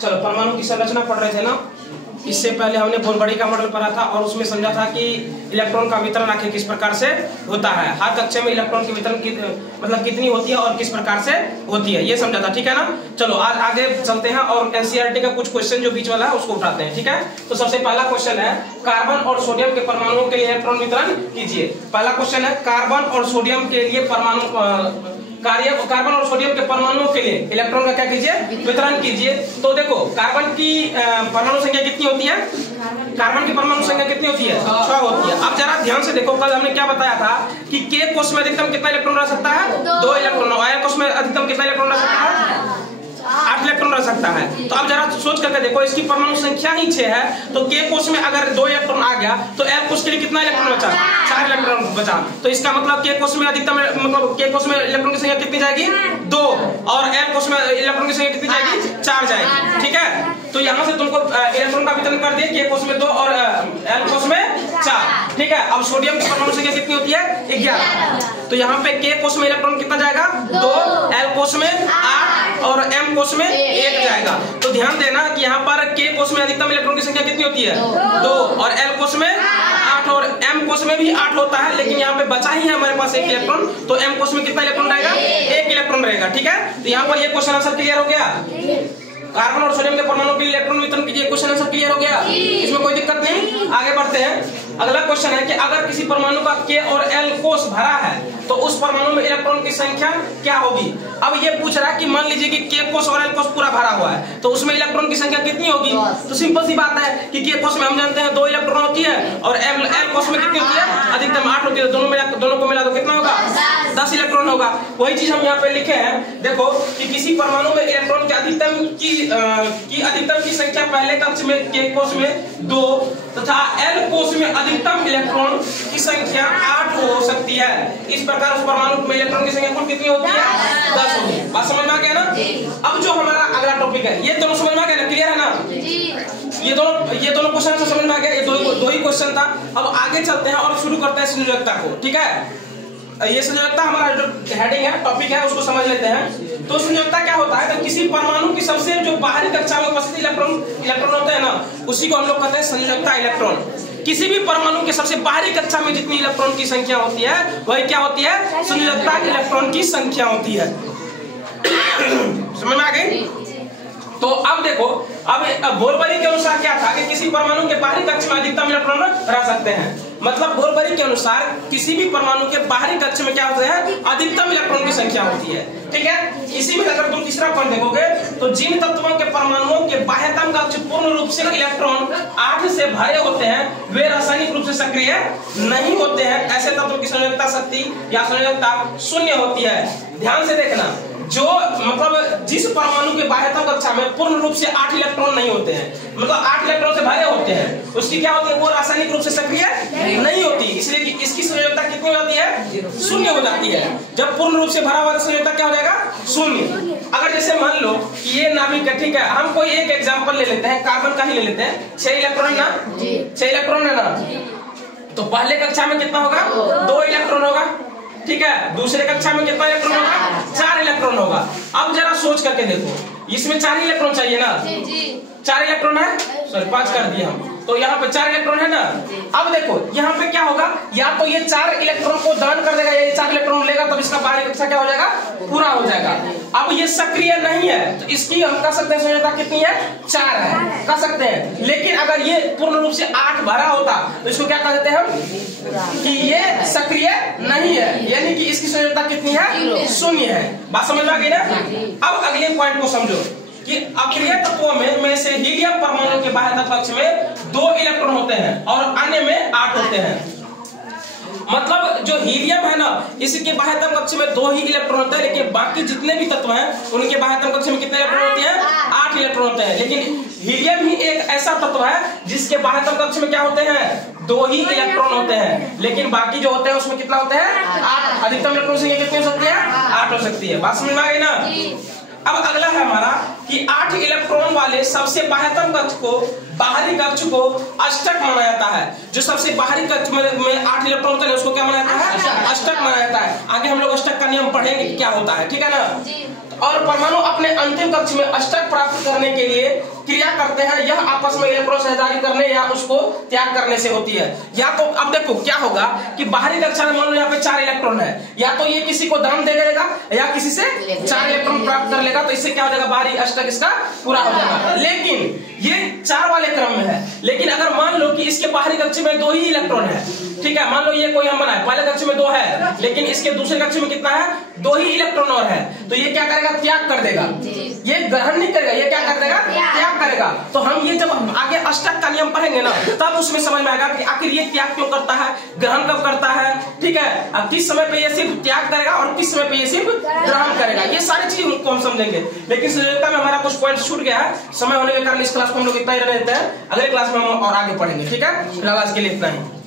चलो परमाणु की संरचना पढ़ रहे थे ना, इससे पहले हमने बोरबड़ी का मॉडल पढ़ा था और उसमें समझा था कि इलेक्ट्रॉन का वितरण आखिर किस प्रकार से होता है, हर कक्षा में इलेक्ट्रॉन की वितरण मतलब कितनी होती है और किस प्रकार से होती है, ये समझा था। ठीक है ना। चलो आज आगे चलते हैं और एनसीईआरटी का कुछ क्वेश्चन जो बीच वाला है उसको उठाते हैं। ठीक है, तो सबसे पहला क्वेश्चन है कार्बन और सोडियम के परमाणुओं के लिए इलेक्ट्रॉन वितरण कीजिए। पहला क्वेश्चन है कार्बन और सोडियम के लिए परमाणु कार्बन और सोडियम के परमाणुओं के लिए इलेक्ट्रॉन का क्या कीजिए, वितरण कीजिए। तो देखो कार्बन की परमाणु संख्या कितनी होती है, कार्बन की परमाणु संख्या कितनी होती है, 6 होती है। अब जरा ध्यान से देखो, कल हमने क्या बताया था कि के कोष में अधिकतम कितना इलेक्ट्रॉन रह सकता है, 2 इलेक्ट्रॉन। आय कोष में अधिकतम कितना इलेक्ट्रॉन रह सकता है, 8 इलेक्ट्रॉन रह सकता है। तो अब जरा सोच करके देखो, इसकी परमाणु संख्या ही 6 है, तो के कोष में अगर 2 इलेक्ट्रॉन आ गया तो एल कोष के लिए कितना इलेक्ट्रॉन बचा, 4 इलेक्ट्रॉन बचा। तो इसका मतलब के कोष में अधिकतम मतलब के कोष में इलेक्ट्रॉन की संख्या कितनी जाएगी, 2, और एल कोष में इलेक्ट्रॉन की संख्या कितनी जाएगी, 4 जाएगी। ठीक है, तो यहाँ से तुमको इलेक्ट्रॉन का वितरण कर दिए, के कोष में 2 और एल कोष में 4। ठीक है, अब सोडियम की परमाणु संख्या कितनी होती है, 11। तो यहाँ पे के कोष में इलेक्ट्रॉन कितना जाएगा, 2, एल कोष में 8 और एम कोष में 1 जाएगा। तो ध्यान देना कि यहाँ पर के कोष में अधिकतम इलेक्ट्रॉन की संख्या कितनी होती है, 2, और एल कोष में 8 और एम कोष में भी 8 होता है, लेकिन यहाँ पे बचा ही है हमारे पास 1 इलेक्ट्रॉन, तो एम कोष में कितना इलेक्ट्रॉन रहेगा, 1 इलेक्ट्रॉन रहेगा। ठीक है, तो यहाँ पर ये क्वेश्चन आंसर क्लियर हो गया। कार्बन और सोडियम के परमाणु के लिए इलेक्ट्रॉन वितरण कीजिए, क्वेश्चन आंसर क्लियर हो गया, इसमें कोई दिक्कत नहीं। आगे बढ़ते हैं। अगला क्वेश्चन है कि अगर किसी परमाणु का के और एल कोष भरा है तो उस परमाणु में इलेक्ट्रॉन की संख्या क्या होगी। अब ये पूछ रहा है कि मान लीजिए कि के कोष और एल कोष पूरा भरा हुआ है, तो उसमें इलेक्ट्रॉन की संख्या कितनी होगी। तो सिंपल सी बात है कि के कोष में हम जानते हैं 2 इलेक्ट्रॉन होती है और एल कोष में कितनी होती है, अधिकतम 8 होती है। दोनों को मिला तो कितना होगा, 10 इलेक्ट्रॉन होगा। वही चीज हम यहाँ पे लिखे हैं, देखो कि किसी परमाणु में इलेक्ट्रॉन के अधिकतम की संख्या पहले कक्ष में के कोष में 2 तथा एल कोष में अधिकतम इलेक्ट्रॉन की संख्या 8 हो सकती है। इस प्रकार उस परमाणु में इलेक्ट्रॉन की संख्या कुल कितनी होती है, 10 होगी। बात समझ में आ गया ना। अब जो हमारा अगला टॉपिक है, ये दोनों समझ में आ गया ना, क्लियर है ना। ये दोनों क्वेश्चन समझ में आ गया, ये दो ही क्वेश्चन था। अब आगे चलते हैं और शुरू करते हैं संयोजकता को। ठीक है, ये संयोजकता हमारा जो हेडिंग है, टॉपिक है, उसको समझ लेते हैं। तो संयोजकता क्या होता है, तो किसी परमाणु की सबसे जो बाहरी कक्षा में उपस्थित इलेक्ट्रॉन होते हैं ना, उसी को हम लोग कहते हैं संयोजकता इलेक्ट्रॉन। किसी भी परमाणु के सबसे बाहरी कक्षा में जितनी इलेक्ट्रॉन की संख्या होती है वही क्या होती है, संयोजकता इलेक्ट्रॉन की संख्या होती है। समझ में आ गई। तो अब देखो, अब बोरबरी के अनुसार क्या था कि किसी परमाणु के बाहरी कक्ष में अधिकतम इलेक्ट्रॉन रह सकते हैं। मतलब बोरबरी के अनुसार किसी भी परमाणु के बाहरी कक्ष में क्या होता है, अधिकतम इलेक्ट्रॉन की संख्या होती है। ठीक है, इसी में अगर तुम तीसरा पॉइंट देखोगे तो जिन तत्वों के परमाणुओं के बाह्यतम कक्ष पूर्ण रूप से इलेक्ट्रॉन 8 से भरे होते हैं वे रासायनिक रूप से सक्रिय नहीं होते हैं। ऐसे तत्वों की संयोजकता शक्ति या संयोजकता 0 होती है। ध्यान से देखना, जो मतलब जिस परमाणु के बाह्यतम कक्षा में पूर्ण रूप से 8 इलेक्ट्रॉन नहीं होते हैं, मतलब 8 इलेक्ट्रॉन से भरे होते हैं, उसकी क्या होती है, वो रासायनिक रूप से सक्रिय नहीं होती। इसलिए कि इसकी संयोजकता कितनी होती है, 0 हो जाती है। जब पूर्ण रूप से भरा हुआ संयोजकता क्या हो जाएगा, 0। अगर जैसे मान लो कि ये नाभिक है, ठीक है, हम कोई एक एग्जाम्पल ले लेते हैं, कार्बन का ही ले लेते हैं। 6 इलेक्ट्रॉन ना, 6 इलेक्ट्रॉन है ना, तो पहले कक्षा में कितना होगा, 2 इलेक्ट्रॉन होगा। ठीक है, दूसरे कक्षा में कितना इलेक्ट्रॉन होगा, 4 इलेक्ट्रॉन होगा। अब जरा सोच करके देखो, इसमें 4 इलेक्ट्रॉन चाहिए ना, 4 इलेक्ट्रॉन है, सॉरी 5 कर दिए हम, तो यहाँ पे 4 इलेक्ट्रॉन है ना। अब देखो यहाँ पे क्या होगा, या तो ये 4 इलेक्ट्रॉन को दान कर देगा, ये 4 इलेक्ट्रॉन लेगा, तब इसका बाहरी कक्षा क्या हो जाएगा, पूरा हो जाएगा। अब ये सक्रिय नहीं है तो इसकी हम कह सकते हैं संयोजकता कितनी है, 4 है, कह सकते हैं। लेकिन अगर ये पूर्ण रूप से 8 भरा होता तो इसको क्या कहते हैं हम, कि ये सक्रिय नहीं है, यानी कि इसकी संयोजकता कितनी है, 0 है। बात समझ में आ गई ना। अब अगले पॉइंट को समझो कि अक्रिय तत्वों में से हीलियम परमाणु के बाह्यतम कक्ष में 2 इलेक्ट्रॉन होते हैं और अन्य में 8 होते हैं। मतलब जो हीलियम है ना, इसके बाह्यतम कक्ष में 2 ही इलेक्ट्रॉन होते हैं, लेकिन बाकी जितने भी तत्व हैं उनके बाह्यतम कक्ष में कितने इलेक्ट्रॉन होते हैं, 8 इलेक्ट्रॉन होते हैं। लेकिन हीलियम ही एक ऐसा तत्व है जिसके बाह्यतम कक्ष में क्या होते हैं, 2 ही इलेक्ट्रॉन होते हैं, लेकिन बाकी जो होते हैं उसमें कितना होते हैं, 8। अधिकतम इलेक्ट्रॉन संख्या कितनी हो सकती है, 8 हो सकती है। बात समझ में आ गई ना। अब अगला है हमारा कि 8 इलेक्ट्रॉन वाले सबसे बाह्यतम कक्ष को, बाहरी कक्ष को अष्टक माना जाता है। जो सबसे बाहरी कक्ष में 8 इलेक्ट्रॉन होते हैं उसको क्या माना जाता है, अष्टक माना जाता है। आगे हम लोग अष्टक का नियम पढ़ेंगे क्या होता है, ठीक है ना। और परमाणु अपने अंतिम कक्ष में अष्टक प्राप्त करने के लिए करते हैं, यह आपस में इलेक्ट्रॉन साझेदारी करने या उसको त्याग करने से होती है। या तो अब देखो क्या होगा कि बाहरी कक्षा में मान लो यहाँ पे 4 इलेक्ट्रॉन है, या तो ये किसी को दान दे देगा या किसी से 4 इलेक्ट्रॉन प्राप्त कर लेगा, तो इससे क्या हो जाएगा, बाहरी अष्टक इसका पूरा हो जाएगा। लेकिन ये 4 वाले क्रम में है। लेकिन अगर मान लो कि इसके बाहरी कक्षा में 2 ही इलेक्ट्रॉन है, ठीक है, मान लो ये कोई हम बनाए पहले कक्षा में 2 है, लेकिन इसके दूसरे कक्षा में कितना है, 2 ही इलेक्ट्रॉन और है, तो ये क्या करेगा, त्याग कर देगा, ये ग्रहण नहीं करेगा, ये क्या कर देगा, त्याग करेगा। तो हम ये जब आगे अष्टक का नियम पढ़ेंगे ना, तब उसमें समझ में आएगा कि आखिर ये त्याग क्यों करता है, ग्रहण कब करता है, ठीक है, अब किस समय पे ये सिर्फ त्याग करेगा और किस समय पे ये सिर्फ ग्रहण करेगा, ये सारी चीज को हम समझेंगे। लेकिन संयोजकता में हमारा कुछ पॉइंट छूट गया है, समय होने के कारण इस क्लास को हम लोग इतना ही रहने देते हैं, अगले क्लास में हम और आगे पढ़ेंगे, ठीक है। फिलहाल आज के लिए इतना ही।